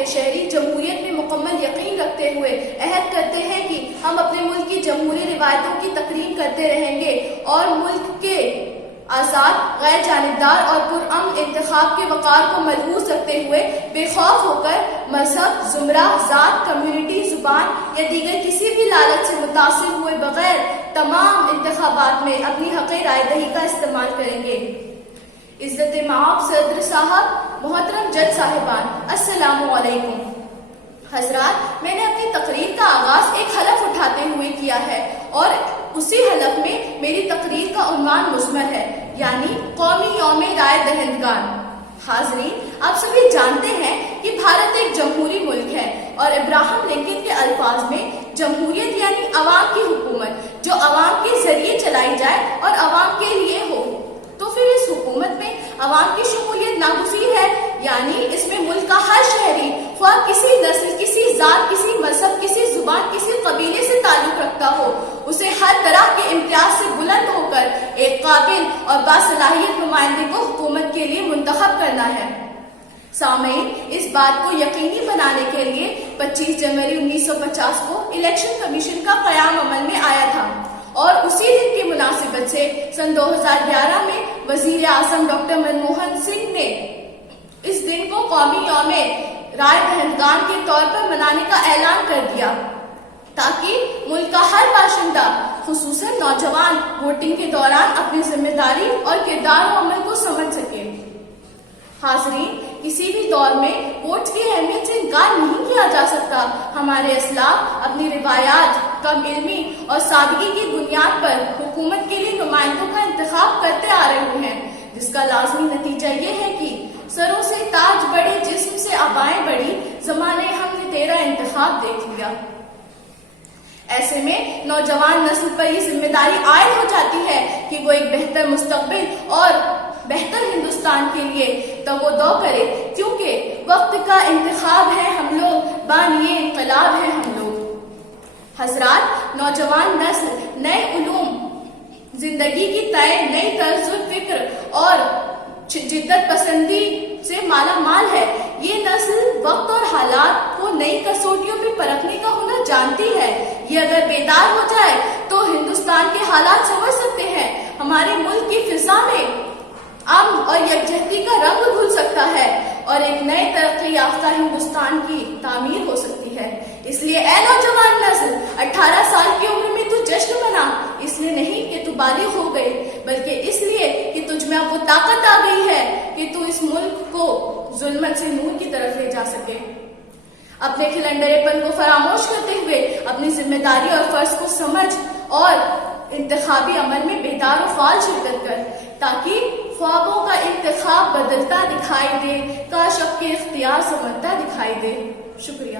کے شہری جمہوریت میں مکمل یقین رکھتے ہوئے عہد کرتے ہیں کہ ہم اپنے ملک کی جمہوری روایتوں کی تقریر کرتے رہیں گے اور ملک کے آزاد، غیر جانبدار اور پرامن انتخاب کے وقار کو ملحوظ رکھتے ہوئے بے خوف ہو کر مذہب، زمرہ، ذات، کمیونٹی، زبان یا دیگر کسی بھی لالچ سے متاثر ہوئے بغیر تمام انتخابات میں اپنی حق رائے دہی کا استعمال کریں گے۔ عزت مآب صدر صاحب، محترم جج صاحبان، السلام علیکم۔ حضرات، میں نے اپنی تقریر کا آغاز ایک حلف اٹھاتے ہوئے کیا ہے اور اسی حلف میں میری تقریر کا عنوان مثمر ہے، یعنی قومی یوم رائے دہندگان۔ حاضرین، آپ سبھی جانتے ہیں کہ بھارت ایک جمہوری ملک ہے اور ابراہم لنکن کے الفاظ میں جمہوریت یعنی عوام کی حکومت جو عوام کے ذریعے چلائی جائے اور عوام کے لیے ہو۔ تو پھر اس حکومت میں عوام کی شمولیت ناگزیر ہے، یعنی اس میں ملک کا ہر شہری خواہ کسی نسل، کسی ذات، کسی مذہب، کسی زبان، کسی قبیلے سے تعلق رکھتا ہو، اسے ہر طرح کے امتیاز سے بلند ہو کر ایک قابل اور باصلاحیت نمائندے کو حکومت کے لیے منتخب کرنا ہے۔ سامعین، اس بات کو یقینی بنانے کے لیے 25 جنوری 1950 کو الیکشن کمیشن کا قیام عمل میں آیا تھا اور اسی دن کی مناسبت سے سن 2011 میں وزیر اعظم ڈاکٹر منموہن سنگھ نے اس دن کو قومی یوم رائے دہندگان کے طور پر منانے کا اعلان کر دیا تاکہ ملک کا ہر باشندہ خصوصاً نوجوان ووٹنگ کے دوران اپنی ذمہ داری اور کردار و عمل کو سمجھ سکے۔ حاضرین، کسی بھی دور میں ووٹ کی اہمیت سے انکار نہیں کیا جا سکتا۔ ہمارے اسلاف اپنی روایات، کم علمی اور سادگی کی بنیاد پر حکومت کے لیے نمائندوں کا انتخاب کرتے آ رہے ہیں، جس کا لازمی نتیجہ یہ ہے کہ سروں سے تاج بڑے، جسم سے عبائیں بڑی، زمانے ہم نے تیرا انتخاب دیکھ لیا۔ ایسے میں نوجوان نسل پر یہ ذمہ داری عائد ہو جاتی ہے کہ وہ ایک بہتر مستقبل اور بہتر ہندوستان کے لیے تگ و دو کرے، کیونکہ وقت کا انتخاب ہے ہم لوگ، بانیے انقلاب ہے ہم لوگ۔ حضرات، نوجوان نسل نئے علوم، زندگی کی طے، نئی طرز فکر اور جدت پسندی سے مالا مال ہے۔ یہ نسل وقت اور حالات کو نئی کسوٹیوں پہ پرکھنے کا ہنر جانتی ہے۔ یہ اگر بیدار ہو جائے تو ہندوستان کے حالات سمجھ سکتے ہیں۔ ہمارے ملک کی فضا میں امن اور یکجہتی کا رنگ گھل سکتا ہے اور ایک نئے ترقی یافتہ ہندوستان کی تعمیر ہو سکتی ہے۔ اس لیے اے نوجوان نسل، 18 سال کی عمر میں تو جشن منا، اس لیے نہیں کہ تو بالغ ہو گئی، بلکہ اس لیے کہ تجھ میں اب وہ طاقت آ گئی ہے کہ تو اس ملک کو ظلمت سے نور کی طرف لے جا سکے۔ اپنے کھلنڈرے پن کو فراموش کرتے ہوئے اپنی ذمہ داری اور فرض کو سمجھ اور انتخابی عمل میں بیدار و فعال شرکت کر، تاکہ خوابوں کا انتخاب بدلتا دکھائی دے، کاش اب کے اختیار سمجھتا دکھائی دے۔ شکریہ۔